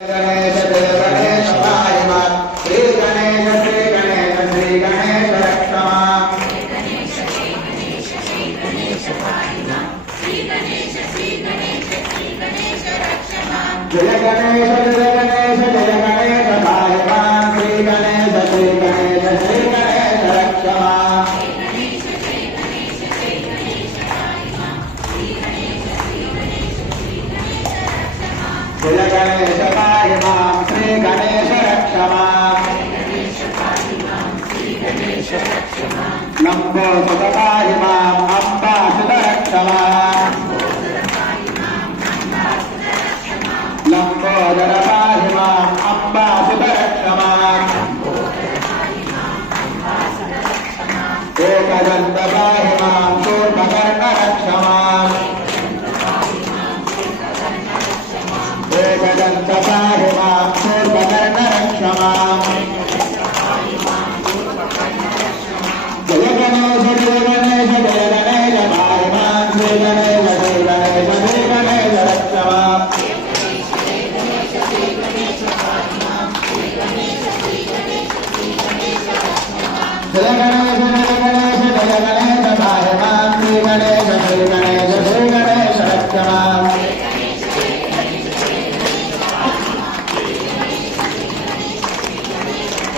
गणेश जय गणेश पाहिमा श्री गणेश श्री गणेश रक्षमा जय गणेश जय गणेश पाहिमा श्री गणेश रक्षमा जय गणेश रक्षमा जय गणेश पाहिमा श्री गणेश रक्षमा लंबोदर पाहिमा अम्बा सुत रक्षमा लंबोदर पाहिमा अम्बा सुत रक्षमा एकदंत पाहिमा शूर्पकर्ण रक्षमा एकदंत पाहिमा शूर्पकर्ण रक्षमा जय गणेश पाहिमा श्री गणेश रक्षमा जय गणेश पाहिमा श्री गणेश रक्षमा